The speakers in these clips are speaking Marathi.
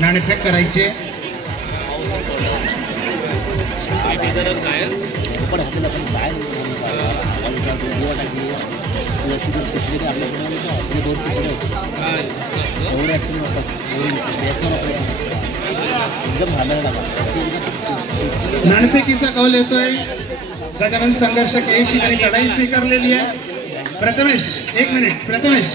नाणेफेक करायचे. नाणेफेकीचा कौल येतोय. गजानन संघर्ष केशी यांनी चढाई स्वीकारलेली आहे. प्रथमेश, 1 मिनिट. प्रथमेश,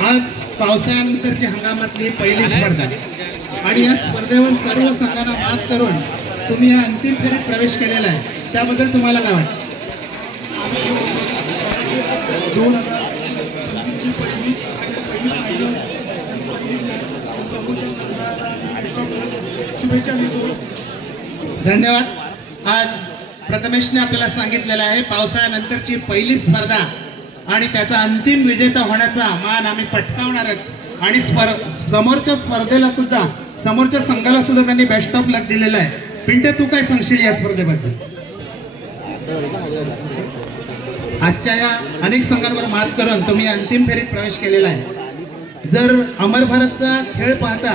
आज पावसाळ्यानंतरची हंगामातली पहिली स्पर्धा आणि या स्पर्धेवर सर्व संघांना मात करून तुम्ही या अंतिम फेरीत प्रवेश केलेला आहे, त्याबद्दल तुम्हाला काय वाटतं? धन्यवाद. आज प्रथमेशने आपल्याला सांगितलेलं आहे पावसाळ्यानंतरची पहिली स्पर्धा आणि त्याचा अंतिम विजेता होण्याचा मान आम्ही पटकावणारच. आणि समोरच्या स्पर्धेला सुद्धा, समोरच्या संघाला सुद्धा त्यांनी बेस्ट ऑफ लक दिलेला आहे. पिंटे, तू काय सांगशील या स्पर्धेबद्दल? आजच्या या अनेक संघांवर मात करून तुम्ही अंतिम फेरीत प्रवेश केलेला आहे. जर अमर भारतचा खेळ पाहता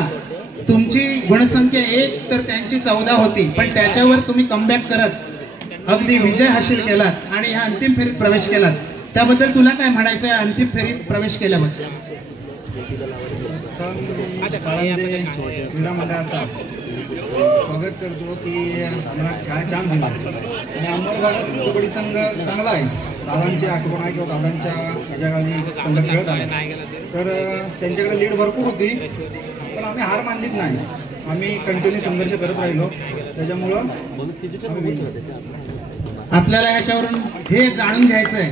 तुमची गुणसंख्या 1 तर त्यांची 14 होती, पण त्याच्यावर तुम्ही कमबॅक करत अगदी विजय हासिल केलात आणि ह्या अंतिम फेरीत प्रवेश केलात. त्याबद्दल तुला काय म्हणायचं आहे अंतिम फेरीत प्रवेश केल्याबद्दल? क्रीडा मंडळाचा स्वागत करतो की आम्हाला खेळायला चान्स दिला आणि अंबर भारत कबड्डी संघ चांगला आहे. दादांची आठवण आहे किंवा दादांच्या ह्याच्याखाली संघ खेळत आहे, तर त्यांच्याकडे लीड भरपूर होती, पण आम्ही हार मानलीच नाही. आम्ही कंटिन्यू संघर्ष करत राहिलो. त्याच्यामुळं आपल्याला याच्यावरून हे जाणून घ्यायचं आहे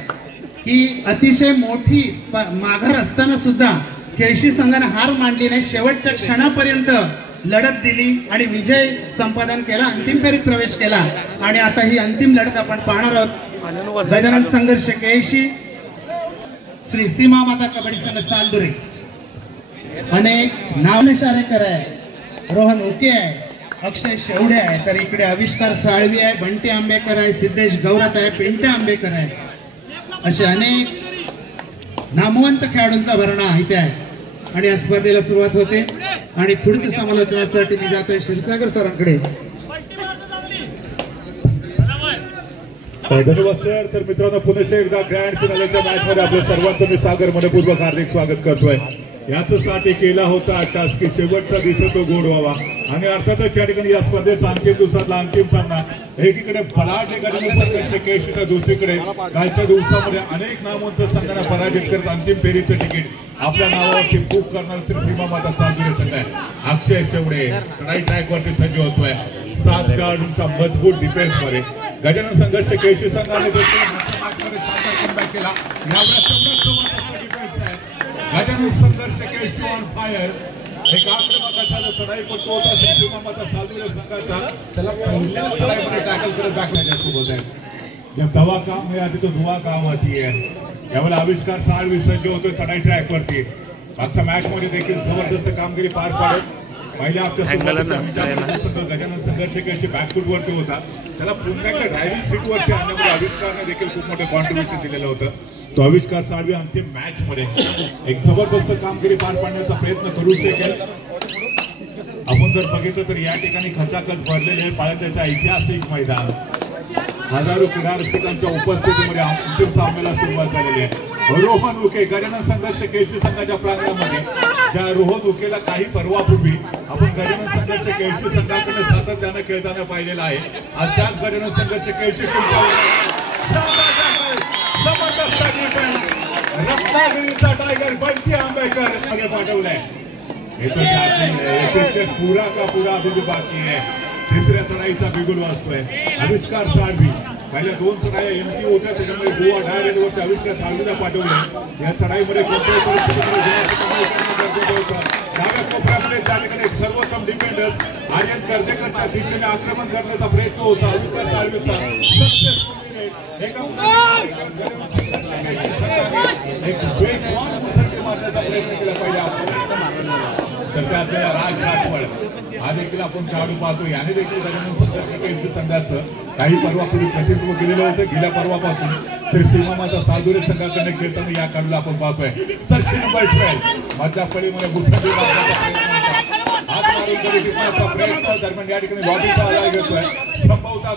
की अतिशय मोठी माघार असताना सुद्धा केळशी संघाने हार मानली नाही. शेवटच्या क्षणापर्यंत लढत दिली आणि विजय संपादन केला, अंतिम फेरीत प्रवेश केला. आणि आता ही अंतिम लढत आपण पाहणार आहोत. गजानन संघर्ष केळशी, श्री सीमा माता कबड्डी संघ सालदुरे. अनेक नावनिशाणेकर आहे, रोहन ओके आहे, अक्षय शेवडे आहे, तर इकडे आविष्कार साळवी आहे, बंटी आंबेकर आहे, सिद्धेश गौरत आहे, पिंटे आंबेकर आहे. असे अनेक नामवंत खेळाडूंचा भरणा इथे आहे. आणि या स्पर्धेला सुरुवात होते आणि पुढच्या समालोचनासाठी मी जातोय क्षीरसागर सरांकडे. धन्यवाद सर. तर मित्रांनो, पुन्हा एकदा ग्रँड फिनालेच्या मॅच मध्ये आपल्या सर्वांचं मी सागर मनपूर्वक हार्दिक स्वागत करतोय. यासाठी केला होता टास्क की शेवटचा दिवस तो गोड व्हावा आणि अर्थातच या ठिकाणी या स्पर्धेचा अंतिम दिवसातला अंतिम सामना एकीकडे फलाट संघर्ष केळशी तर दुसरीकडे कालच्या दिवसामध्ये अनेक नामवंत संघांना पराजित करत अंतिम फेरीचं तिकीट आपल्या नावावरती बुक करणार श्री सीमा माता सालदुरे संघ आहे. अक्षय शेवडे चढाई ट्रॅकवरती सज्ज होतोय 7 खेळाडूंचा मजबूत डिफेन्स मध्ये. गजानन संघर्ष केळशी संघाने केला. गजानन संघर्ष केळशी ऑन फायर. एक आक्रमकाचा जो चढाईपटू होता श्री सीमा माता सालदुरे संघाचा, त्याला पहिल्या चढाईमध्ये टॅकल करत दाखवण्यासोबत आहे. जब दवा काम में आती तो दुआ काम आती है. यावेळेला आविष्कार साळवी सज्ज होतोय चढाई ट्रॅकवरती. मागच्या मॅच मध्ये देखील जबरदस्त कामगिरी पार पाडत पहिल्या गजानन संघर्ष केळशी बॅकफूट वरती होता, त्याला पुन्हा एकदा ड्रायव्हिंग सीट वरती आणण्यामध्ये आविष्कारने देखील खूप मोठं कॉन्ट्रीब्युशन दिलेलं होतं. तो आविष्कार साळवी अंतिम मॅच मध्ये एक जबरदस्त कामगिरी पार पाडण्याचा प्रयत्न करू शकेल. आपण जर बघितलं तर या ठिकाणी खचाखच भरलेले पाळत्याचं ऐतिहासिक मैदान, हजारो क्रीडा रसिकांच्या उपस्थितीमध्ये अंतिम सामन्याला सुरुवात झालेली आहे. रोहन उके गजानन संघर्ष केळशी संघाच्या प्रांगणामध्ये, ज्या रोहन उकेला काही पर्वापूर्वी आपण गजानन संघर्ष केळशी संघाकडे सातत्यानं खेळताना पाहिलेलं आहे. आज त्याच गजानन संघर्ष केळशी रत्नागिरीचा टायगर बंटी आंबेकर मागे पाठवलाय. पुरा का पुरा अभी बाकी आहे. तिसऱ्या चढाईचा बिगुल वाजतोय. आविष्कार साळवी पहिल्या 2 चढाया एमटी होत्या, त्याच्यामुळे गोवा डायरेक्ट वरती आविष्कार साळवीला पाठवले. या चढाईमध्ये कोणत्याही डाव्या कोपऱ्यामध्ये त्या ठिकाणी सर्वोत्तम डिफेंडर आर्यन कर्देकरच्या दिशेने आक्रमण करण्याचा प्रयत्न होता आविष्कार साळवीचा. एक वेगवान मुसंडी मारण्याचा प्रयत्न केला पाहिजे. तर त्यात राज राठवड हा देखील आपण खेळाडू पाहतो. याने देखील गजानन संघर्ष केसरी संघाचं काही पर्वापूर्वी प्रतिनिधित्व केलेलं होतं. गेल्या पर्वापासून श्री सीमामाता सालदुरे संघाकडे खेळताना या खेळाडूला आपण पाहतोय. जर्सी नंबर 12 मधल्या फळीमध्ये मुसंडी मारण्याचा प्रयत्न, हात मारून गडी टिपण्याचा प्रयत्न दरम्यान या ठिकाणी लॉबीचा आधार घेतोय. संभवतः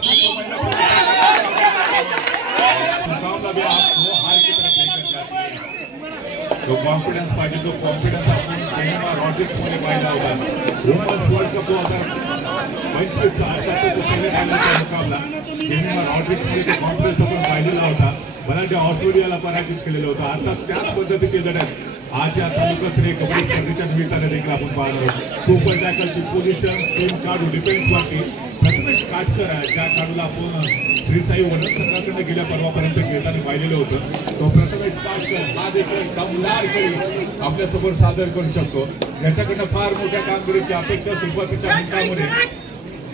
हार की तरफ लेकर जाती है. जो कॉन्फिडन्स पाहिजे, जो कॉन्फिडन्स आपण जेनेवा रॉड्रिक्स मध्ये पाहिला होता. वुमेन्स वर्ल्ड कप 2025 चा आता तो सेमीफायनलचा मुकाबला जेनेवा रॉड्रिक्स मध्ये तो कॉन्फिडन्स आपण पाहिलेला होता. बलाढ्य ऑस्ट्रेलियाला पराजित केलेलं होतं. अर्थात त्याच पद्धतीची लढत आज या तालुकास्तरीय कबड्डी स्पर्धेच्या निमित्ताने देखील आपण पाहणार आहोत. सुपर टॅकलची पोझिशन, टीम काढू डिफेन्सवरती प्रथमेश काटकर ज्या खेळाडूला आपण श्री साई वनर संघाकडे गेल्या पर्वापर्यंत खेळताना पाहिलेलं होतं. तो प्रथमेश काटकर हा देखील दमदार खेळी आपल्यासमोर सादर करू शकतो. याच्याकडनं फार मोठ्या कामगिरीची अपेक्षा सुरुवातीच्या मिनिटांमध्ये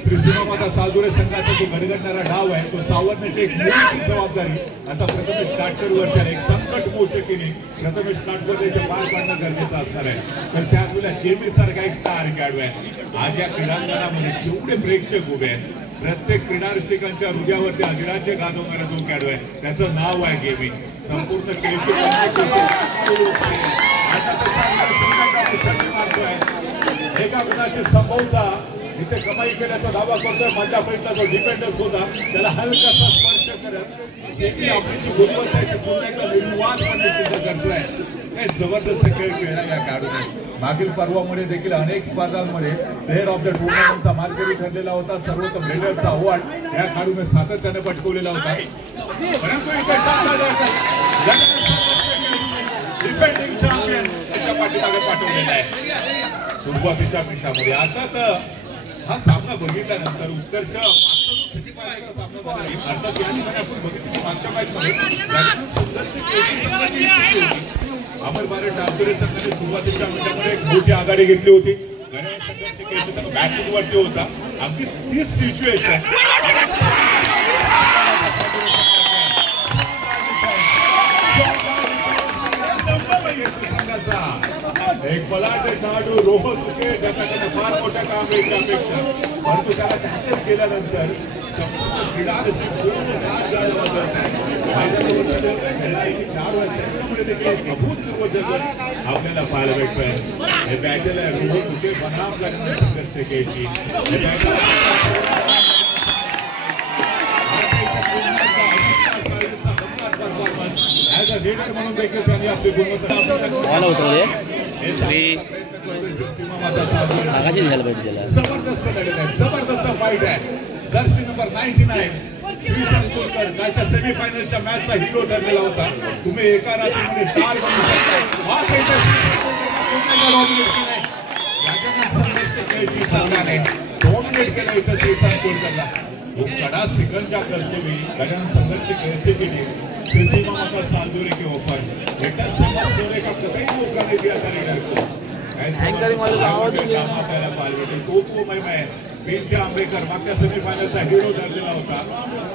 श्री सीमामाता सालदुरे संघाचा जो घडघडणारा डाव आहे तो सावरण्याची एक मोठी जबाबदारी आता प्रथमेश काटकरवरती आहे. एक संकट मोचकीने प्रथमेश काटकर इथे पार पाडणं गरजेचं असणार आहे. तर त्याच वेळेला जेमी सारखा एक स्टार खेळाडू आहे. आज या क्रीडांगणामध्ये जेवढे प्रेक्षक उभे आहेत प्रत्येक क्रीडा रसिकांच्या हृदयावरती अधिराज्य गाजवणारा जो खेळाडू आहे त्याचं नाव आहे गेमिंग. संपूर्ण एका गुणाची संभवता इथे कमाई केल्याचा दावा करतोय. मधल्या फळीतला जो डिफेंडर्स होता त्याला हलकासा स्पर्श करत शेती आपली जी गुणवत्ता आहे ती पुन्हा एकदा निर्वादपणे सिद्ध करतोय. हे जबरदस्त खेळ खेळला या खेळाडूने. मागील पर्वामध्ये देखील अनेक स्पर्धांमध्ये प्लेअर ऑफ द टुर्नामेंटचा मानकरी ठरलेला होता. सर्वोत्तम रेडरचा अवॉर्ड या खेळाडूने सातत्याने पटकवलेला होता. परंतु इथे डिफेंडिंग चॅम्पियन त्याच्या पाठीमागे पाठवलेला आहे सुरुवातीच्या मिनिटामध्ये. आता तर हा सामना बघितल्यानंतर उत्कर्ष सेमीफायनलचा सामना झाला. अर्थात या ठिकाणी आपण बघितलं की मागच्या मॅचमध्ये संघर्ष केसरी संघाची स्थिती होती. अमर भारत डावखरे संघाने सुरुवातीच्या मिनिटामध्ये एक मोठी आघाडी घेतली होती. गणेश संघर्ष केसरी संघ बॅटिंग वरती होता. अगदी तीच सिच्युएशन एक बलाढ्य खेळाडू रोहन तुके ज्याच्याकडे फार मोठ्या कामगिरीची अपेक्षा, परंतु त्याला टॅकल केल्यानंतर संपूर्ण क्रीडा त्याच्यामुळे देखील एक अभूतपूर्व जगत आपल्याला पाहायला भेटतोय. हे बॅटल आहे रोहन तुके बनाम गणेश संघर्ष केसरी. ऍज अ लीडर म्हणून देखील त्यांनी आपली गुणवत्ता जबरदस्त लढत आहे. जबरदस्त फाईट आहे. जर्सी नंबर 99 श्रीशांत कोलकर त्याच्या सेमीफायनलच्या मॅचचा हिरो ठरलेला होता. तुम्ही एका रात्रीमध्ये स्टार बनू शकता. संघर्ष खेळची संघाने डॉमिनेट केलं इथं श्रीशांत कोलकरला. कडा सिकंजा करते हुए गगन संघर्ष कैसे भी श्री सीमामाता सालदुरे के ऊपर बेटा समझ सोने का कतई मौका नहीं दिया था लीडर को. पिंट्या आंबेकर मागच्या सेमीफायनलचा हिरो ठरलेला होता.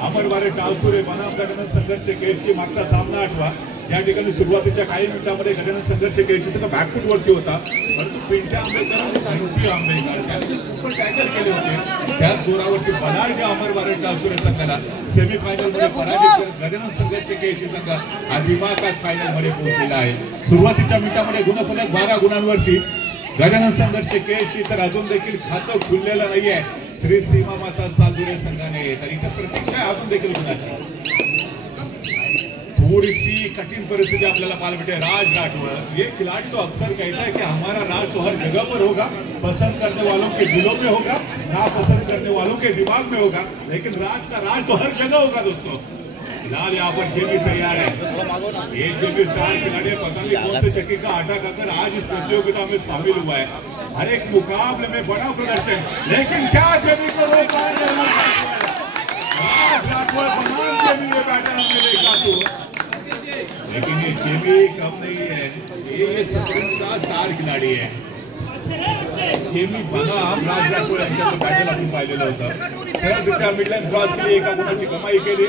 अमर भारत डावखरे बनाम गजानन संघर्ष केसरी मागचा सामना आठवा ज्या ठिकाणी सुरुवातीच्या काही मिनिटांमध्ये गजानन संघर्ष केसरीचा बॅकफूट वरती होता, परंतु पिंट्या आंबेकर आणि मोठी आंबेकर त्यांनी सुपर टॅकल केले होते. त्याच जोरावरती बलाढ्य अमर भारत डावखरे संघाला सेमीफायनलमध्ये पराजित करत गजानन संघर्ष केसरी संघ हा दिमाखात फायनलमध्ये पोहोचलेला आहे. सुरुवातीच्या मिनिटांमध्ये गुणफलक 12 गुणांवरती गजानन संघर्ष केसरी तर अजून देखील खातं खुललेलं नाहीये श्री सीमामाता सालदुरे संघाने. तर इथं प्रतीक्षा अजून देखील गुणाची थोड़ी सी कठिन परिस्थिति आपल्याला पाहायला भेटे. राज राठौर ये खिलाड़ी तो अक्सर कहता है कि हमारा राज तो हर जगह पर होगा, पसंद करने वालों के दिलों में होगा, नापसंद करने वालों के दिमाग में होगा, लेकिन राज का राज तो हर जगह होगा दोस्तों. फिलहाल यहाँ पर जेबी तैयार है. ये जेबी स्टार खिलाड़ी पता नहीं कौन से चक्की का आटा खाकर आज इस प्रतियोगिता में शामिल हुआ है. हर एक मुकाबले में बड़ा प्रदर्शन, लेकिन क्या जेबी को रोक पाएंगे? राज राठौर बनाम जेबी ये बैटल हमने देखा तो, लेकिन ये जेबी कम नहीं है. ये शतरंज का स्टार खिलाड़ी है. जेबी बनाम राज राठौर यांच्याचं बॅटल आपण पाहिलेलं होतं. सरळ मिडलँड क्रॉस केली, एका गुणाची कमाई केली.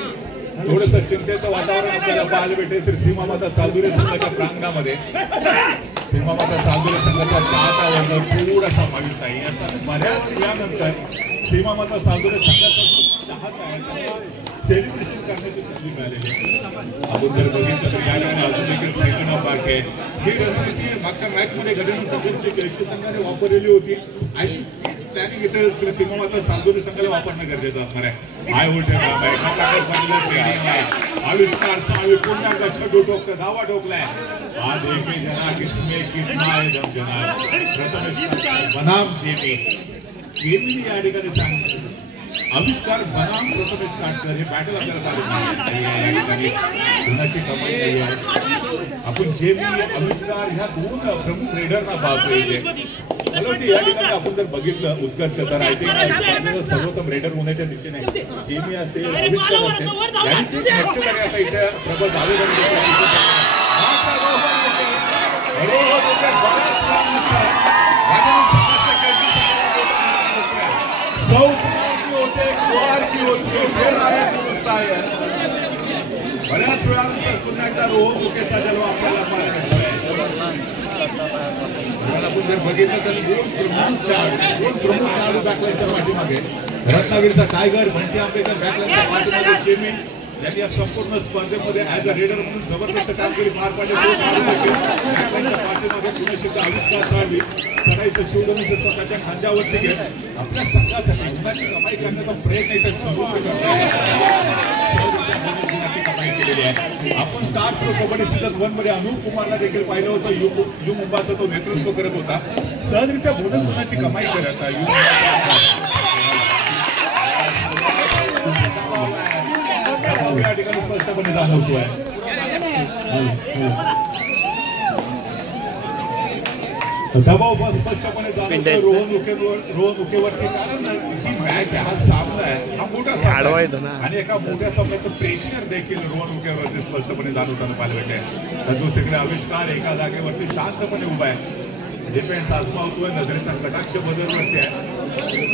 थोडंसं चिंतेचं वातावरण आपल्याला पाहायला भेटेल श्री सीमामाता सालदुरे संघाच्या प्रांगणामध्ये. सीमामाता सालदुरे संघाचा चाहता वर्ग थोडासा मावीस आहे. असा बऱ्याच वेळानंतर सीमामाता सालदुरे संघाचा जो चाहता आहे त्यांना सेलिब्रेशन करण्याची संधी मिळालेली आहे. आपण जर बघितलं तर या ठिकाणी अजून देखील सेकंड हाफ बाकी आहे. ही रणनीती मागच्या मॅचमध्ये घडवून संघर्ष केळशी संघाने वापरलेली होती आणि प्लॅनिंग इथे सीमामाता सालदुरे संघाला वापरणं गरजेचं असणार आहे. हाय व्होल्टेज काम आहे, ट्रेनिंग आहे, आविष्कार साळवी पुन्हा कशा डोकलं धावा ठोकलाय. आज एक जना किसमे कितना आहे दम जना प्रथमेश बनाम जेमी या ठिकाणी सांगितलं. आविष्कार बनाम प्रथमेश काटकर हे बॅटल आपल्याला चालत नाही. या ठिकाणी गुणाची कमाई नाही आहे. आपण जेमी आविष्कार ह्या दोन प्रमुख रेडरना पाहतोय. मला वाटतं या ठिकाणी आपण जर बघितलं उत्कर्ष तर आय थिंक सर्वोत्तम रेडर होण्याच्या दिशेने जेमी असेल आविष्कार असेल यांची मक्तेदारी आता इथे प्रबळ बऱ्याच वेळानंतर पुन्हा एकदा रोहन मुकेशचा जन्म आपल्याला पाहायला मिळतोय. आपण जर बघितलं तर दोन प्रमुख खेळाडू बॅकलाईनच्या पाठीमागे रत्नागिरीचा टायगर बंटी आंबेकर बॅकलाईनच्या पाठीमागे जेमी यांनी या संपूर्ण स्पर्धेमध्ये ऍज अ रेडर म्हणून जबरदस्त कामगिरी पार पाडली. बॅकलाईनच्या पाठीमागे पुणे सिद्ध आविष्कार साळवी चढाईचं शिवधनुष्य स्वतःच्या खांद्यावरती घेत आपल्या संघासाठी गुणाची कमाई करण्याचा प्रयत्न इथे कमाई केलेली आहे. आपण स्टार प्रो कबड्डी सीझन 1 मध्ये अनूप कुमारला देखील पाहिलं होतं. यू मुंबाचा तो नेतृत्व करत होता. सहजरित्या बोनस गुणाची कमाई करत या ठिकाणी स्पष्टपणे जाणवतोय. दबाव स्पष्टपणे जाणवतोय रोहन उकेवरती. कारण ही मॅच हा सामना आहे, हा मोठा सामना आहे आणि एका मोठ्या सामन्याचं प्रेशर देखील रोहन उकेवरती स्पष्टपणे जाणवताना पाहायला भेटते. तर दुसरीकडे आविष्कार एका जागेवरती शांतपणे उभा आहे. डिफेन्स आजमावतोय, नजरेचा कटाक्ष बदलवरती आहे.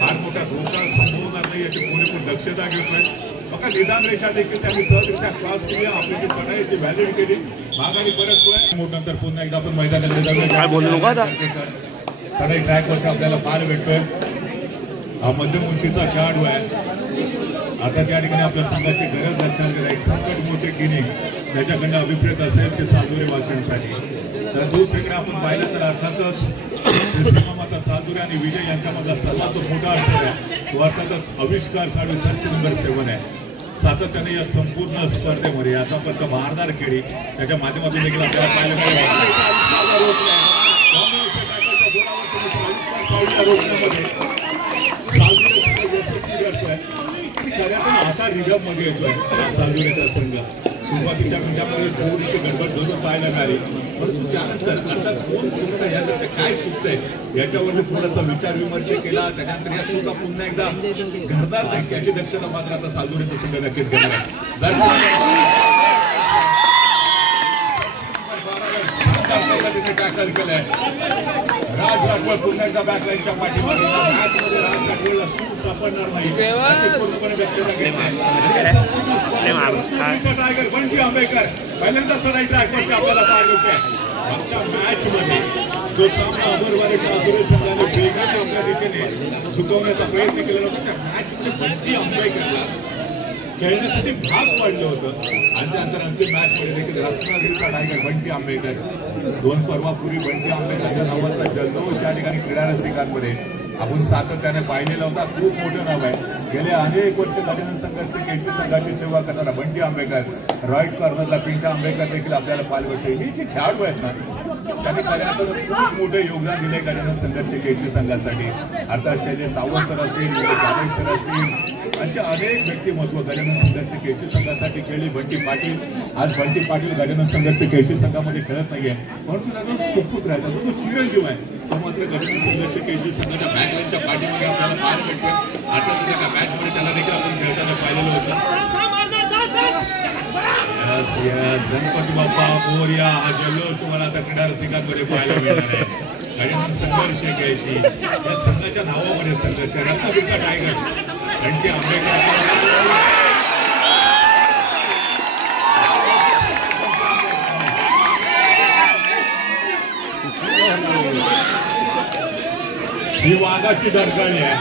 फार मोठा धोका संभवणार नाही याची पुरेपूर दक्षता घेतोय. बघा निदान रेषा देखील त्यांनी सहजरित्या क्रॉस केली, आपली जी चढाईची व्हॅलिड केली, माघारी परततोय. नंतर पुन्हा एकदा आपण मैदानाकडे जाऊया. चढाई ट्रॅकवरती आपल्याला पाहायला भेटतोय. हा मध्यम उंचीचा खेळाडू आहे. आता त्या ठिकाणी आपल्या संघाची गरज लक्षात घेता एक संकट मोठे किनी त्याच्याकडनं अभिप्रेत असेल ते सालदुरे वासियांसाठी. तर दुसरीकडे आपण पाहिलं तर अर्थातच सीमामाता सालदुरे आणि विजय यांच्यामधला सर्वात मोठा अडचण आहे तो अर्थातच आविष्कार साळवी जर्सी नंबर 7 आहे. सातत्याने या संपूर्ण स्पर्धेमध्ये आतापर्यंत भारदार खेळी त्याच्या माध्यमातून देखील आपल्याला पाहायला आता रिगम मध्ये येतोय सालदुरेचा संघ. सुरुवातीच्या मिनिटांमध्ये थोडीशी गडबड जरूर पाहायला मिळाली, परंतु त्यानंतर अर्थात कोण चुकतं यापेक्षा काय चुकतंय याच्यावरती थोडासा विचार विमर्श केला. त्यानंतर या चुका पुन्हा एकदा घडणार नाही याची दक्षता मात्र आता सालदुरेचा संघ नक्कीच घेणार आहे. टॅकल केलंय राज राठोड पुन्हा एकदा बॅकलाईनच्या पाठीमागे. मॅचमध्ये राज राठोडला सूट सापडणार नाही याची पूर्णपणे दक्षता घेतली. टायगर बंटी आंबेकर पहिल्यांदा चढाई ट्रॅकवरती आपल्याला पाहायला मिळतोय. मागच्या मॅच मध्ये जो सामना अमरवाडी ट्रान्सफर संघाने वेगाने आपल्या दिशेने झुकवण्याचा प्रयत्न केलेला होता त्या मॅच मध्ये बंटी आंबेकरला खेळण्यासाठी भाग पाडलं होतं आणि त्यानंतर अंतिम मॅच मध्ये देखील रत्नागिरीचा टायगर बंटी आंबेकर 2 पर्वापूर्वी बंटी आंबेकरच्या नावाचा जल्लोष या ठिकाणी क्रीडा रसिकांमध्ये आपण सातत्याने पाहिलेला होता. खूप मोठं नाव आहे. गेले अनेक वर्ष गजानन संघर्ष केळशी संघाची सेवा करणारा बंटी आंबेकर, राईट कॉर्नरला पिंटा आंबेकर देखील आपल्याला पाहायला भेटते. ही जी खेळाडू आहेत ना त्यांनी खऱ्यात खूप मोठे योगदान दिले गजानन संघर्ष केळशी संघासाठी. अर्थात शैलेश सावंत सर असतील, जाधव सर असतील, असे अनेक व्यक्तिमत्व गजानन संघर्ष केळशी संघासाठी खेळली. बंटी पाटील आज बंटी पाटील गजानन संघर्ष केळशी संघामध्ये खेळत नाहीये, परंतु त्याचा सुपुत्र आहे, त्याचा जो चिरंजीव आहे तो मात्र गजानन संघर्ष केळशी संघाच्या बॅकलाईनच्या पाठीमागे आपल्याला पाहायला भेटतोय. आता त्या मॅचमध्ये त्याला देखील आपण खेळताना पाहिलेलं होतं. गणपती बाप्पा मोरया हा जल्लोष तुम्हाला आता क्रीडा रसिकांमध्ये पाहायला मिळणार आहे. गजानन संघर्ष केळशी या संघाच्या नावामध्ये संघर्ष. रत्नागिरीचा टायगर बंटी आंबेकर ही वाघाची डरकाळी आहे,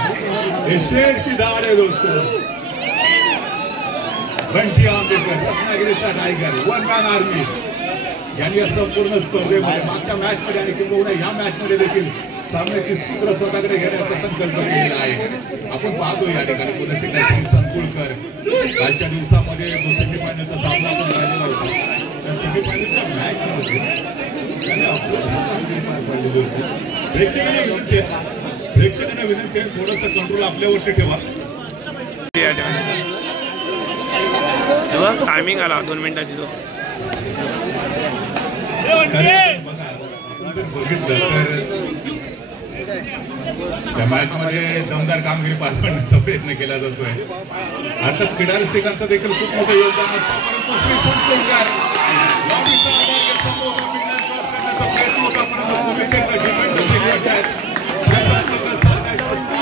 हे शेर की धाड आहे दोस्तो. बंटी आंबेडकर रत्नागिरीचा टायगर, वन मॅन आर्मी यांनी या संपूर्ण स्पर्धेमध्ये मागच्या मॅच मध्ये आणि किंवा या मॅच मध्ये देखील सामन्याची सूत्र स्वतःकडे घेण्याचा संकल्प केलेला आहे. आपण पाहतो या ठिकाणी पुनश्री संकुलकर कालच्या दिवसामध्ये जो सेमीफायनलचा सामना आपण राहिलेला होता, त्या सेमीफायनलच्या मॅच मध्ये त्याने पार पाडलेली होती. प्रेक्षकांना विनंती आहे थोडंसं कंट्रोल आपल्यावरती ठेवा. टायमिंग आला 2 मिनिटाची तो. बघा आपण जर बघितलं तर त्या मॅच मध्ये दमदार कामगिरी पार पाडण्याचा प्रयत्न केला जातोय. अर्थात क्रीडा रसिकांचं देखील खूप मोठं योगदान असतं, परंतु श्री संकुलकर लॉबीचा आधार घेत समोर बिल्डर क्रॉस करण्याचा प्रयत्न होता, परंतु पुढे डिफेंडर देखील आहेत. श्री संकुलकर साधायचा होता.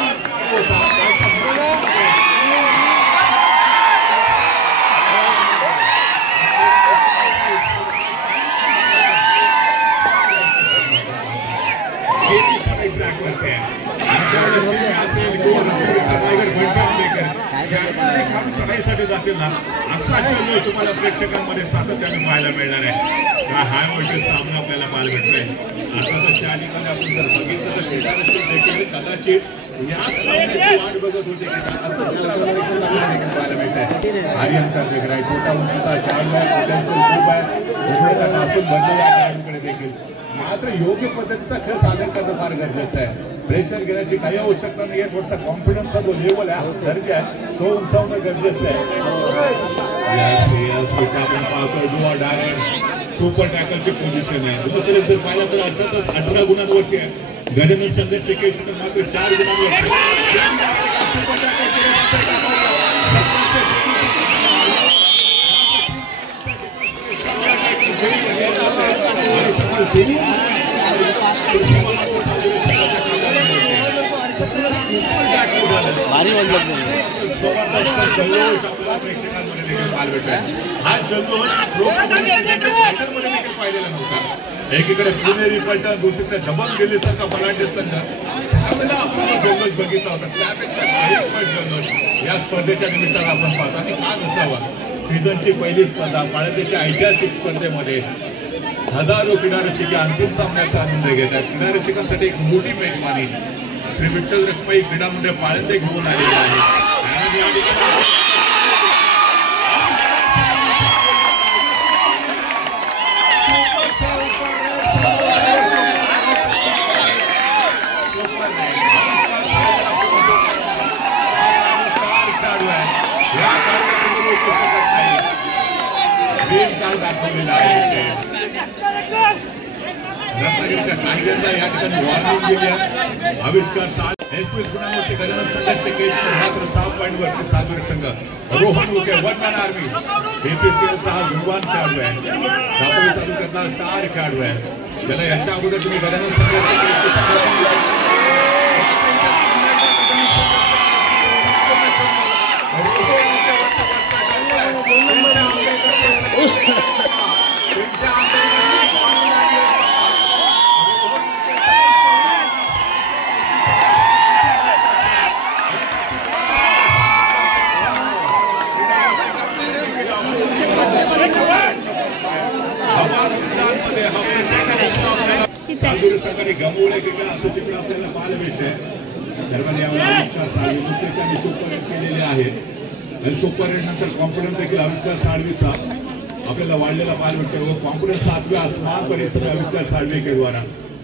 चढाईसाठी जातील ना असा चलो तुम्हाला प्रेक्षकांमध्ये सातत्याने पाहायला मिळणार आहे. हाय व्होल्टेज सामना आपल्याला पाहायला भेटतोय. आता तर त्या ठिकाणी आपण जर बघितलं तर क्रीडारसिक देखील कदाचित या सामन्याची वाट बघत होते की असं पाहायला मिळतंय. आर्यनचा वेगळा आहे, छोटा उंचीचा खेळाडू आहे, खूप आहे, नाचून भरलेल्या खेळाडूकडे देखील मात्र योग्य पद्धतीचा खेळ सादर करणं फार गरजेचं आहे. प्रेशर घेण्याची काही आवश्यकता नाही आहे. थोडासा कॉन्फिडन्सचा जो लेवल आहे दर्जा आहे तो उंचावणं गरजेचं आहे. आपण पाहतोय डुआ डायरेक्ट सुपर टॅकलची पोझिशन आहे. दुसरे जर पाहिलं तर अर्थातच 18 गुणांवरती आहे. गडन संघर्ष केस तर मात्र 4 गुणांवरती. सुपर भारी जल्लोष आपल्याला प्रेक्षकांमध्ये देखील पाहायला भेटतोय. हा जल्लोष फायटरमध्ये देखील पाहिलेला नव्हता. एकीकडे पुणेरी पलटण, दुसरीकडे दबंग गेलीसारखा बलाढ्य संघ आपल्याला आपण जल्लोष बघितला होता. त्यापेक्षा काही जल्लोष या स्पर्धेच्या निमित्तानं आपण पाहतो. आणि का नसावा, सीझनची पहिली स्पर्धा बाळादेच्या ऐतिहासिक स्पर्धेमध्ये हजारो क्रीडारसिक अंतिम सामन्याचा आनंद घेत आहेत. क्रीडारसिकांसाठी एक मोठी मेजवानी श्री विठ्ठल रखमाई क्रीडा मंडळ पाळंदे घेऊन आलेले आहे. दाखवलेला आहे. रत्नागिरीच्या टायगरला या ठिकाणी वॉर्निंग दिली आहे. आविष्कार 21 गुणांवरती गडन संघर्ष केस मात्र 6 पॉईंटवरती सातवे संघ. Rohan Uke one man army बीपीसीएलचा हा गुणवान खेळाडू आहे. दापोली तालुक्यातला स्टार खेळाडू आहे. ज्याला याच्या अगोदर तुम्ही गडन संघर्ष सालुरी संघाने गमवले की काय असं चित्र आपल्याला पाहायला मिळतंय. दरम्यान यावेळी आविष्कार साळवी नुसते त्यांनी सुपर हिट केलेले आहेत आणि सुपर हिट नंतर कॉन्फिडन्स देखील आविष्कार साळवीचा आपल्याला वाढलेला पाहायला मिळतोय. वो कॉन्फिडन्स 7वें आसमान पर इस समय आविष्कार साळवी के द्वारा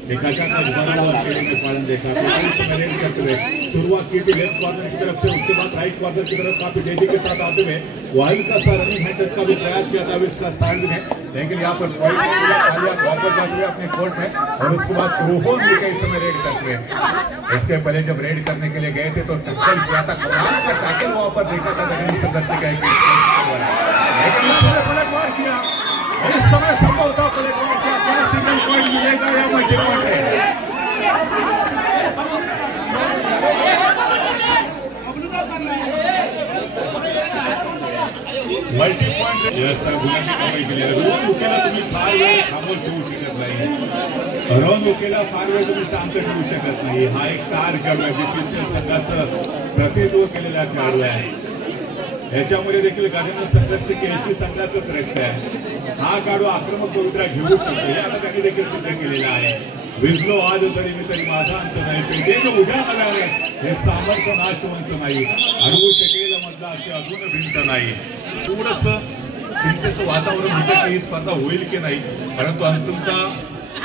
एक अचानक बराबर खेलने पालन देखा करते हुए शुरुआत की थी लेफ्ट कॉर्नर की तरफ से, उसके बाद राइट कॉर्नर की तरफ काफी तेजी के साथ आते हुए वाइड का सा रनिंग हैंड टच का भी प्रयास किया था आविष्कार साळवी ने, लेकिन यहाँ पर पॉइंट वापस जाते हुए अपने कोर्ट में और उसके बाद रोहन के इस समय रेड करते हुए. इसके पहले जब रेड करने के लिए गए थे तो टक्कर किया था, कमाल का टैकल वहां पर देखा था गगन संघर्ष का लेकिन पलटवार किया. इस समय संभव था पलटवार किया. क्या सिंगल पॉइंट मिलेगा या मल्टी पॉइंट है? मल्टी पॉइंट गुणाची कमाई केली आहे. रोहन उकेला तुम्ही फार वेळ थांबवून ठेवू शकत नाही. रोहन उकेला फार वेळ तुम्ही शांत ठेवू शकत नाही. हा एक कार खेळाडू आहे, BPCL संघाचं प्रतिनिधित्व केलेला खेळाडू आहे. याच्यामध्ये देखील गाडीनं संघर्ष केशी संघाचं प्रयत्न आहे. हा खेळाडू आक्रमक पवित्रा घेऊ शकतो हे आता त्यांनी देखील सिद्ध केलेलं आहे. विजलो आज तरी मी तरी माझा अंत नाही, ते उद्या आले हे सामर्थ्य नाशवंत नाही, अडवू शकेल मधला अशी अजून भिंत नाही. थोडस चिंतेचं वातावरण होतं की ही स्पर्धा होईल की नाही, परंतु अंतिमता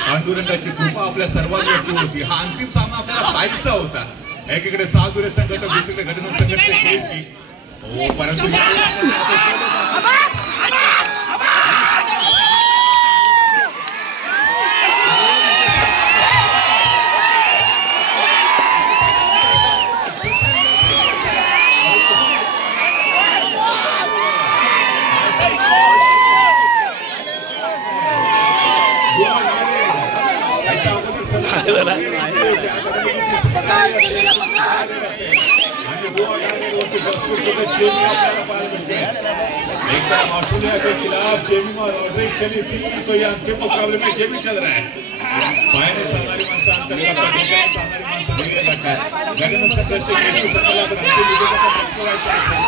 पांडुरंगाची कृपा आपल्या सर्वांवरती होती. हा अंतिम सामना आपल्याला पाहायचा होता. एकीकडे साधुरे संघ तर दुसरीकडे घटना संघाचे केशी. परंतु ऑस्ट्रेलिया के खिलाफ जेमी और रॉड्रिक चली थी, तो ये अंतिम मुकाबले में जेमी चल रहा है. पायाने चालणारी माणसं अंतर्गत डोक्याने चालणारी माणसं वेगळे लागतात. गगन संघर्ष केशी संघाला तर अंतिम विजेता पटकवायचा असेल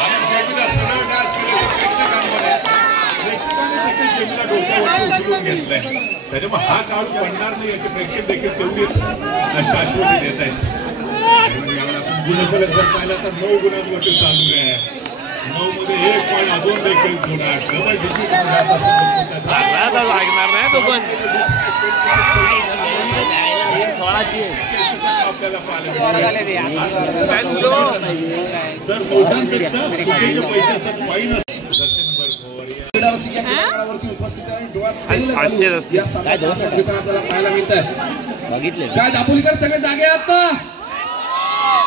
आणि जेमीला सरळ डाच केले तर प्रेक्षकांमध्ये देखील जेमीला डोक्यावरती उचलून घेतलंय. त्याच्यामुळे हा काळ पडणार नाही याचे प्रेक्षक देखील तेवढी शाश्वती देत आहेत. गुणफलक जर पाहिला तर 9 गुणांवरती चालू आहे. 9 मध्ये 1 पॉईंट अजून देखील थोडा डबल डिजिट लागणार नाही तो पण 16ची आपल्याला तर नोटांपेक्षा सुट्टीचे पैसे असतात फाईन बघितले काय दापोलीकर सगळे जागे आता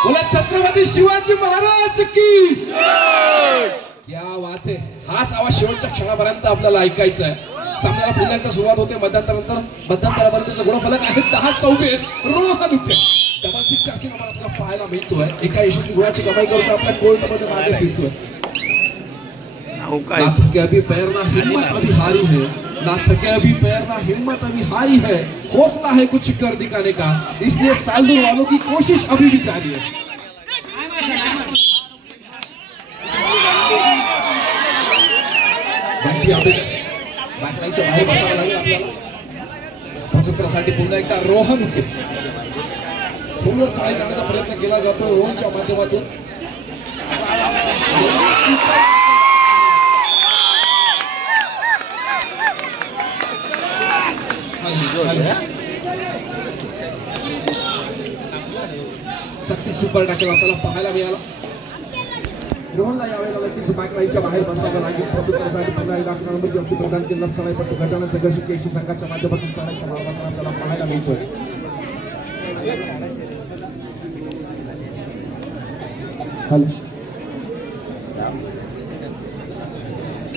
बोला छत्रपती शिवाजी महाराज की क्या बात आहे. हाच आवाज शेवटच्या क्षणापर्यंत आपल्याला ऐकायचा आहे. सामन्याला पुन्हा एकदा सुरुवात होते. मध्यंतरापर्यंतचा गुणफलक आहे 10-24. रोहन उके डबल 6 अशी नंबर आपल्याला पाहायला मिळतोय. एका यशस्वी गुणाची कमाई करतो आपल्या कोर्टमध्ये मागे फिरतोय. ना थके अभी पैर ना हिम्मत अभी हारी है, ना थके अभी पैर ना हिम्मत अभी हारी है, हौसला है कुछ कर दिखाने का, इसलिए सालदूर वालों की कोशिश अभी भी जारी है. बाटलाईच्या बाहेर बसावं लागेल आपल्याला. प्रत्युत्तरासाठी पुन्हा एकदा रोहन उके फुलवर चाळी करण्याचा प्रयत्न केला जातो रोहनच्या माध्यमातून. सक्सेस सुपर टॅकल आपल्याला पाहायला मिळाला. रोहनला यावेळेला नक्कीच बॅकलाईनच्या बाहेर बसावं लागेल. प्रत्युत्तरासाठी पुन्हा एकदा नंबर जास्त प्रदान केला चढाईपट्टू गजानन संघर्ष केशी संघाच्या माध्यमातून चढाईचा मार्ग आपल्याला पाहायला मिळतोय.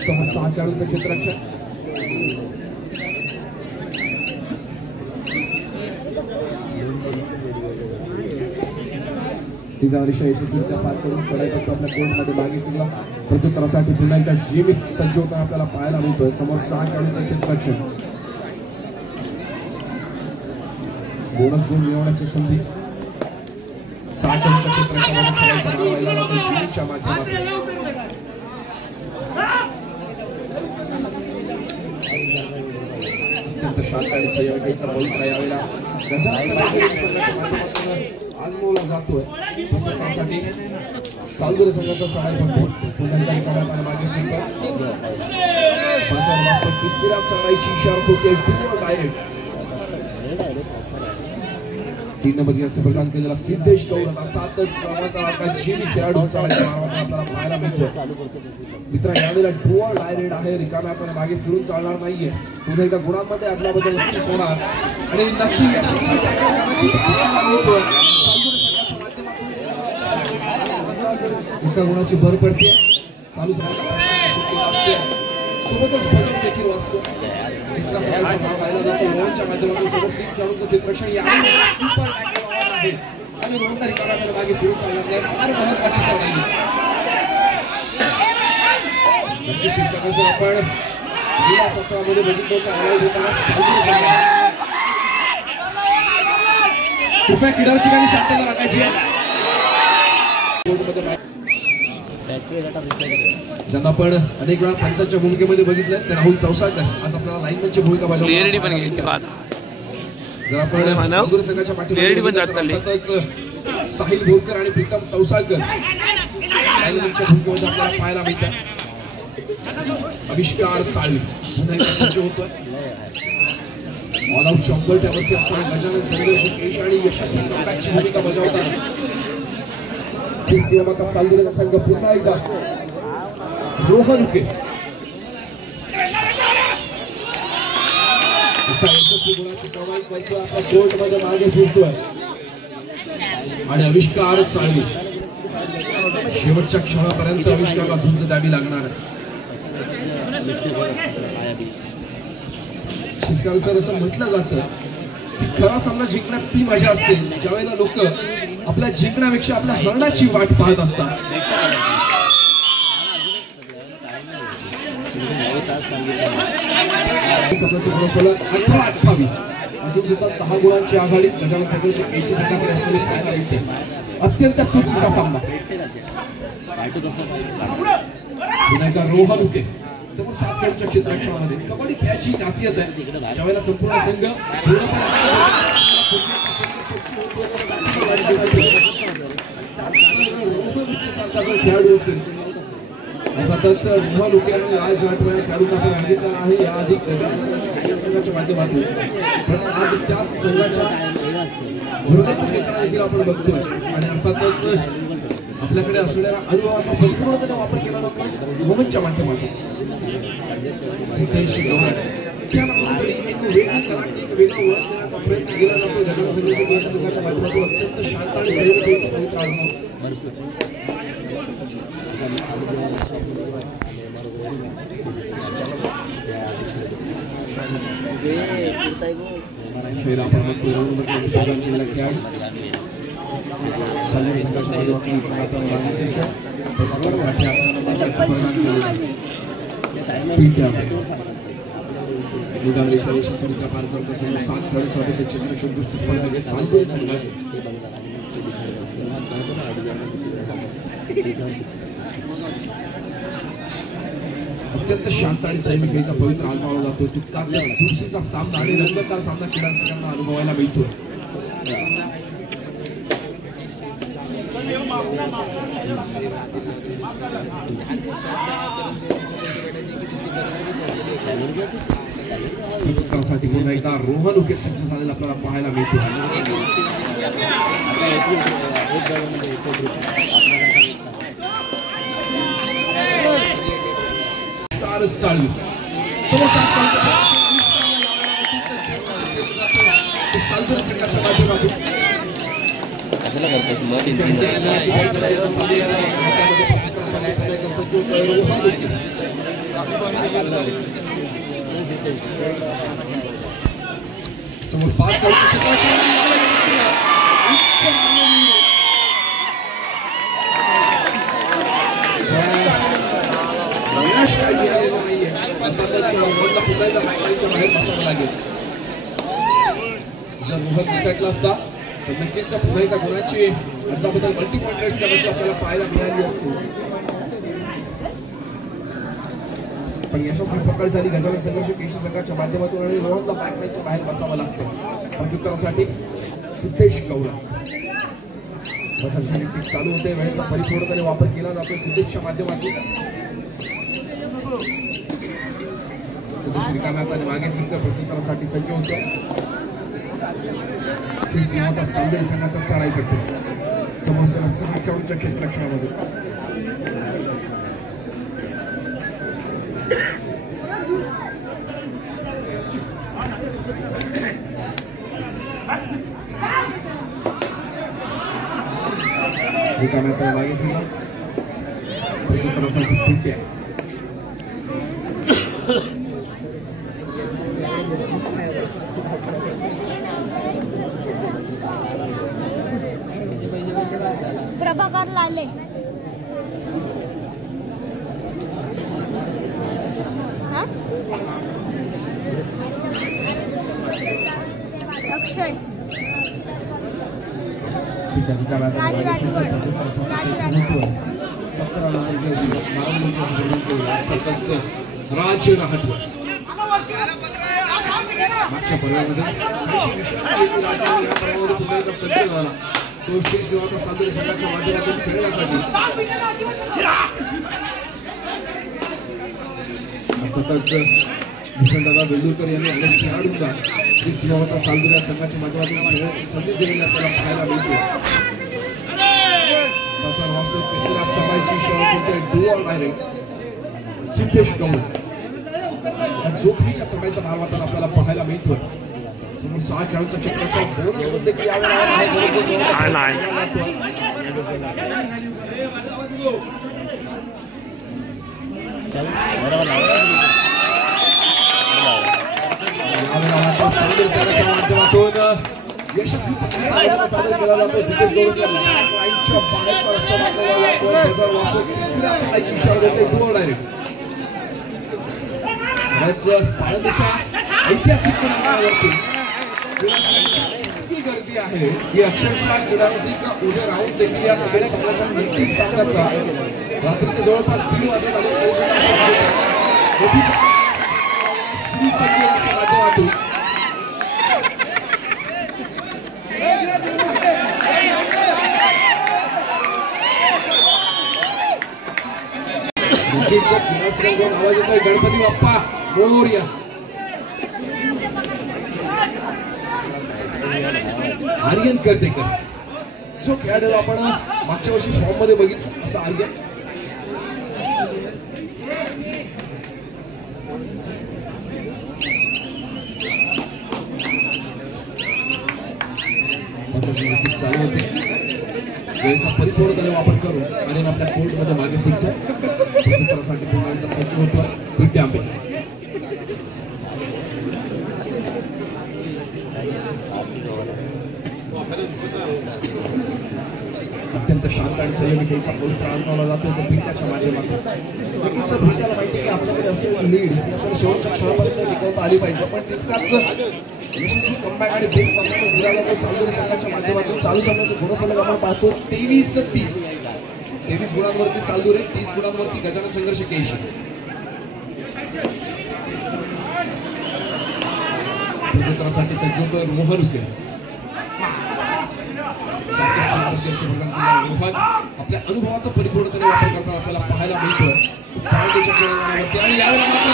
समोर 6 खेळाडूंचं क्षेत्ररक्षण तिजावरीच्या यशस्वीरित्या पार करून चढाईपट्टू आपल्या कोर्टमध्ये मागे फिरला. प्रत्युत्तरासाठी पुन्हा एकदा जेमी सज्ज होताना आपल्याला पाहायला मिळतोय. समोर 6 खेळाडूंचं क्षेत्ररक्षण बोनस गुण मिळवण्याची संधी 6 खेळाडूंच्या क्षेत्ररक्षणामध्ये चढाईचा मार्ग व्हायला लागतो जेमीच्या माध्यमातून. अत्यंत शांत आणि संयमाचा पवित्रा यावेळेला आजमवला जातोय. सालदुरे संघाचा चढाईपट्टू पुन्हा एकदा रिकाम्या मागे फिरतो. तिसऱ्या चढाईची इशारा होते डायरेक्ट 3 नंबर असे प्रदान केलेला सिद्धेश गौड अर्थातच समाचा वाटा जेमी खेळाडू चढाईचा मार्ग आपल्याला पाहायला मिळतो. मित्र यावेळेला ट्रुअर डायरेक्ट आहे. रिकाम्या आपण मागे फिरून चालणार नाहीये. पुन्हा एकदा गुणांमध्ये अदलाबदल नक्कीच होणार आणि नक्की यशस्वी एका गुणाची भर पडते. चालू सोबतच भजन देखील वाचतो. तिसरा चढाईचा भाग व्हायला जातो. रोहनच्या माध्यमातून सोबत 3 खेळाडूंचं क्षेत्ररक्षण यावेळी सुपर टॅकल आवाज आहे आणि रोहनला रिकाम्याकडे मागे फिरून चालणार नाही. फार महत्वाची चढाई नक्कीच शिक्षकांचं आपण पहिल्या सत्रामध्ये बघितलं होतं ऑलआउट होताना कृपया क्रीडा रसिकांनी शांतता राखायची आहे. ज्यांना आपण अनेक वेळा पंचांच्या भूमिकेमध्ये बघितलंय ते राहुल तवसाळकर आज आपल्याला लाईनमनची भूमिका बजावतात. जर आपण सावंतवाडी संघाच्या पाठीमागे साहिल बोरकर आणि प्रीतम तवसाळकर लाईनमनच्या भूमिकेमध्ये आपल्याला पाहायला मिळतात. आविष्कार साळवी पुन्हा एकदा सज्ज होतोय. ऑल आउट शॉपर त्यावरती असताना गजानन संघर्ष केश आणि यशस्वी कमबॅकची भूमिका बजावतात. सीसीएमचा सालगिरीचा संघ पुन्हा एकदा रोहन उके यशस्वी गुणाची कमाई करतोय. आपल्या कोर्टमध्ये मागे फिरतोय आणि आविष्कार साळवी शेवटच्या क्षणापर्यंत आविष्कारला झुंज द्यावी लागणार आहे. शिष्कार सर असं म्हटलं जातं की खरा सामना जिंकण्यात ती मजा असते ज्यावेळेला लोक आपल्या जिंकण्यापेक्षा आपल्या हरण्याची वाट पाहत असतात. स्वतःचे गुणफलक 18-28 अजून सुद्धा 10 गुणांची आघाडी गजानन संघर्ष केशी संघाकडे असलेली पाहायला मिळते. अत्यंत चुरशीचा सामना. विनायका रोहन उके समोर 7 खेळच्या क्षेत्ररक्षणामध्ये कबड्डी खेळाची खासियत आहे ज्यावेळेला संपूर्ण संघ खेळाडू असेल अर्थातच रोहन उके आणि राज राठवा या खेळाडूंना आपण सांगितलं आहे याआधी संघाच्या माध्यमातून पण आज त्याच संघाच्या गुणवत्ता खेळताना देखील आपण बघतोय आणि अर्थातच आपल्याकडे असलेल्या अनुभवाचा परिपूर्णपणे वापर केला जातो मोमेंटच्या माध्यमातून. सिद्धेश एक वेगळा ओळख देण्याचा प्रयत्न केला जातो गजानन संघाच्या माध्यमातून. अत्यंत शांत आणि संयमी पवित्र यशस्वीरित्या पार करत असताना 7 खेळाडूंसाठी चित्रक्षण दृष्टी स्पर्धा घेत सालगिरी संघाचे अत्यंत शांत आणि संयमिकेचा पवित्र आजमावला जातो. तितका चुरशीचा सामना आणि रंगतदार सामना क्रीडारसिकांना अनुभवायला मिळतो. साठी पुन्हा एकदा रोहन उके सज्ज झालेला आपल्याला पाहायला मिळतो. साळवी सालगिरी संघाच्या माध्यमातून समोर 5 यश काय मिळालेलं नाहीये. अर्थातच रोहनला पुन्हा एकदा मायच्या बाहेर बसावं लागेल. जर रोहन विसटला असता तर नक्कीच पुन्हा एकदा गुणाची अदलाबदल मल्टी पॉइंट रेट्स करण्याची आपल्याला पाहायला मिळाली असते. पण यशस्वी पकड झाली गजानन संघर्ष केशी संघाच्या माध्यमातून आणि रोहनला बॅकलाईनच्या बाहेर बसावं लागतं. प्रत्युत्तरासाठी सिद्धेश गौरव चालू होते. वेळेचा परिपूर्णपणे वापर केला जातो सिद्धेशच्या माध्यमातून. सिद्धेश रिकाम्या आणि मागे फिरतं प्रत्युत्तरासाठी सज्ज होतो. सीसीएमचा सालगिरी संघाचा चढाई करतो. समोरच्या 6 खेळाडूंच्या क्षेत्ररक्षणामध्ये रिकाम्या मागे फिरला प्रत्युत्तरासाठी पिंट्या प्रभाकर लाले अक्षय राज रहाटकर मागच्या पर्वामध्ये सज्ज झाला तो श्री सेवा सादरी संघाच्या माध्यमातून खेळण्यासाठी अर्थातच भूषणदादा वेल्लुरकर यांनी अनेक खेळाडूंना श्री सेवा सालदुर्ग या संघाच्या माध्यमातून खेळण्याची संधी दिलेली आपल्याला पाहायला मिळते. तिसऱ्या समाजची शर्यत do or direct Siddhesh Gaud जोखमीच्या समाईचा मारवाताना आपल्याला पाहायला मिळतोय. समोर 6 खेळाडूंचा चक्राचा बोनस पण देखील यावेळेला माध्यमातून यशस्वी सादर केला जातो. सिद्धेश गौडच्या लाईनच्या बाहेरचा रस्ता दाखवला जातो. तिसऱ्या समाईची शर्यत देते डू ऑर डायरेक्ट. पाळंदीच्या ऐतिहासिक मैदानावरती इतकी गर्दी आहे की अक्षरशः क्रीडारसिक उभे राहून देखील या कबड्डी संघाच्या अंतिम सामन्याचा रात्रीचे जवळपास 3 वाजत आले श्री संघाच्या माध्यमातून आवाज येतोय गणपती बाप्पा मोरया. आर्यन करतेकर जो खेळाडू आपण मागच्या वर्षी फॉर्म मध्ये बघितलं असं आर्यन चालू होते. वेळेचा परिपूर्णपणे वापर करून आणि आपल्या कोर्ट मध्ये मागे फिरतो. प्रत्येकासाठी पुन्हा एकदा सज्ज होतो विद्यापे. अत्यंत शांत आणि संयमी खेळीचा बोल प्रारंभला जातो तो पिंट्याच्या माध्यमातून. नक्कीच भिंट्याला माहिती की आपल्याकडे असलेला लीड आपण शेवटच्या क्षणापर्यंत टिकवता आली पाहिजे पण तितकाच यशस्वी कमबॅक आणि बेस्ट परफॉर्मन्स दिला जातो सालदुर्ग संघाच्या माध्यमातून. चालू सामन्याचं गुणफलक आपण पाहतो 23-30. 23 गुणांवरती सालदुर्ग, 30 गुणांवरती गजानन संघर्ष 81. प्रत्युत्तरासाठी सज्ज होतोय रोहन उके. 66 नंबरची अशी रोहन आपल्या अनुभवाचा परिपूर्णतेने वापर करताना आपल्याला पाहायला मिळतोय. पाळंदीच्या खेळावरती आणि यावेळेला मात्र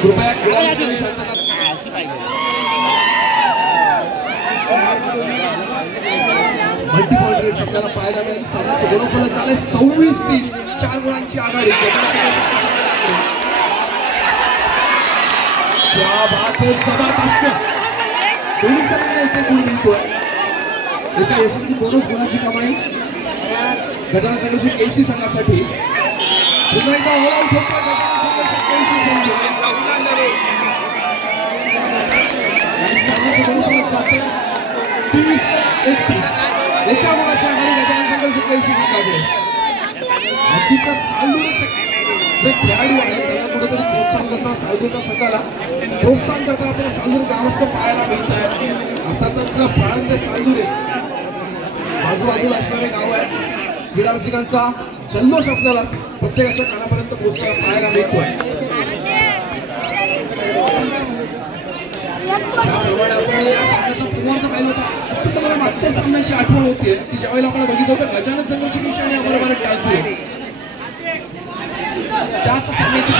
कृपया मल्टी पॉइंट रेट्स आपल्याला पाहायला मिळेल. सामन्याचे गुणफलक झाले 26-30. 4 गुणांची आघाडी. क्या बात है, जबरदस्त. दोन्ही संघांना इथे गुण मिळतोय. एका यशस्वी बोनस गुणाची कमाई गजानन संघर्ष केसी संघासाठी. पुन्हा एकदा ऑलआउट होतो गजानन संघर्ष केसी संघ. एका गुणाच्या आघाडी गजानन संघर्ष केसी संघाकडे. नक्कीच सालदुर्गचे जे खेळाडू आहेत त्यांना कुठेतरी प्रोत्साहन करताना सालदुर्ग संघाला प्रोत्साहन करताना आपल्याला सालदुर्ग ग्रामस्थ पाहायला मिळत आहे. अर्थातच पाळंद सालदुर्ग बाजूबाजूला असणारे गाव आहे. क्रीडा रसिकांचा जल्लोष आपल्याला प्रत्येकाच्या कानापर्यंत पोहोचताना पाहायला मिळतोय. त्याप्रमाणे आपण या सामन्याचा पूर्वार्ध पाहिला होता. तुम्हाला मागच्या सामन्याची आठवण होती की ज्यावेळेला आपण बघितलं होतं गजानन संघर्ष केशी आणि अमरभारत टाळसू त्याच सामन्याची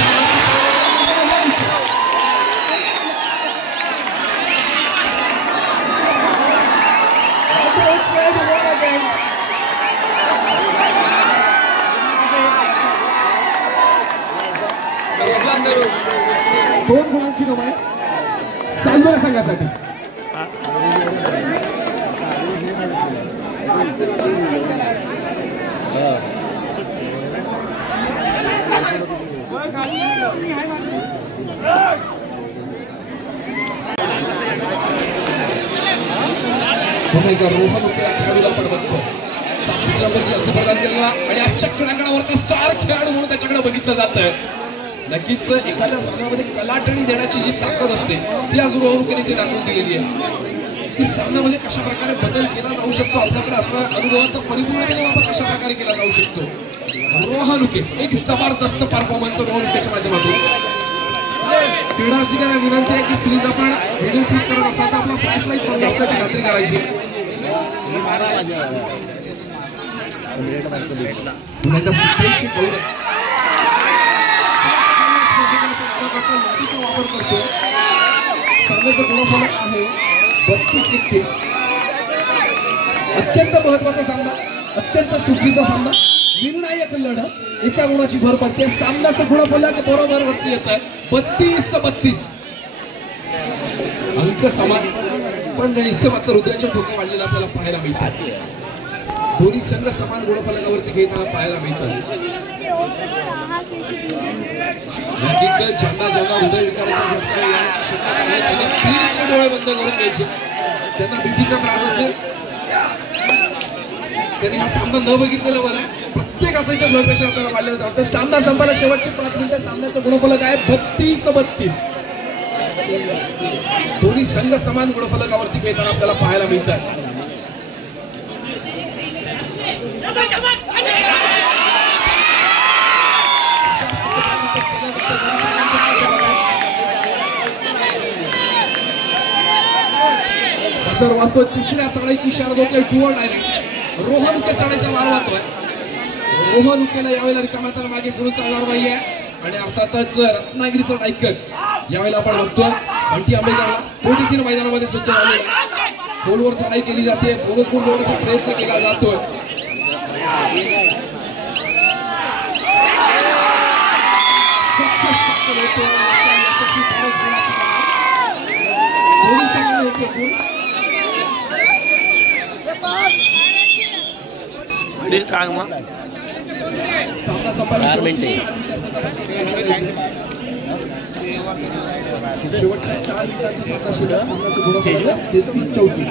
दोन गुणांची कमाई सालदुर्ग संघासाठी. रोहन खेळाडूला आपण बघतो 66 नंबरची असं प्रदान केला आणि आजच्या क्रीडांगणावरचा स्टार खेळाडू म्हणून त्याच्याकडे बघितलं जात आहे. नक्कीच एखाद्या सामन्यामध्ये कलाटणी देण्याची जी ताकद असते ती आज रोहनने ती दाखवून दिलेली आहे की सामन्यामध्ये कशा प्रकारे बदल केला जाऊ शकतो, आपल्याकडे असणाऱ्या अनुभवाचा परिपूर्णतेने वापर कशा प्रकारे केला जाऊ शकतो. रोहनुके एक जबरदस्त परफॉर्मन्स रोहनुकेच्या माध्यमातून. क्रीडा रसिकांना विनंती आहे की प्लीज आपण व्हिडिओ शूट करत असाल तर आपला फ्लॅश लाईट बंद असल्याची खात्री करायची. पुन्हा एकदा 87 करून वापर करतो. सामन्याचा गुणफलक आहे 32-31. अत्यंत महत्वाचा सामना, अत्यंत चुकीचा सामना, निर्णायक लढत, एका गुणाची भर पडते. सामन्याचं गुणफलक बरोबर वरती येत आहे 32-32. अंक समान, पण इथे मात्र हृदयाच्या ठोके वाढलेले आपल्याला पाहायला मिळतात. दोन्ही संघ समान गुणफलकावरती खेळताना पाहायला मिळतात. नक्कीच ज्यांना हृदय विकाराच्या झटका येण्याची शक्यता आहे त्यांना प्लीज डोळे बंद करून घ्यायचे. त्यांना बीपीचा त्रास असेल त्यांनी हा सामना न बघितलेला बरं. प्रत्येकाचं इथे ब्लड प्रेशर आपल्याला वाढलेलं जातं. सामना संपायला शेवटची 5 मिनिटं. सामन्याचं गुणफलक आहे 32-32. दोन्ही संघ समान गुणफलकावरती खेळताना आपल्याला पाहायला मिळतात. सर वास्तव तिसऱ्या चढाईची इशारा देतोय टू डायरेक्ट. रोहनुके चढाईचा वार वाहतोय. रोहनुकेला यावेळेला रिकाम्या हाताने मागे फिरून चालणार नाहीये आणि अर्थातच रत्नागिरीचा डायकर यावेळेला आपण बघतोय बंटी आंबेकरला. तो देखील मैदानामध्ये सज्ज झालेला. गोलवर चढाई केली जाते, बोनस गुण देण्याचा प्रयत्न केला जातोय. शेवटच्या 4 मिनिटांचा सामन्याचं गुणफलक 33-34.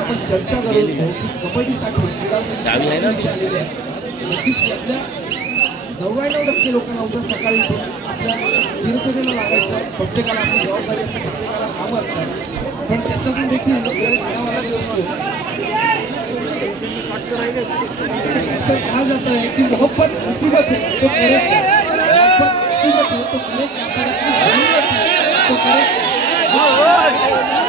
आपण चर्चा करू कबड्डीसाठी 99% लोकांना उद्या सकाळी आपल्या दिनचर्येला लागायचं आहे. प्रत्येकाला आपली जबाबदारी असते, प्रत्येकाला कामं असतात, पण त्याच्यातून देखील वेळ काढावाला दिवस ऐसा कहा जाता है कि मोहब्बत मुसीबत है तो करे क्या? मोहब्बत मुसीबत है तो करे क्या? जरूरत है तो करे क्या?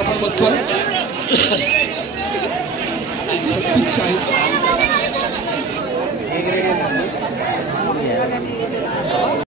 आपण बघतोय 36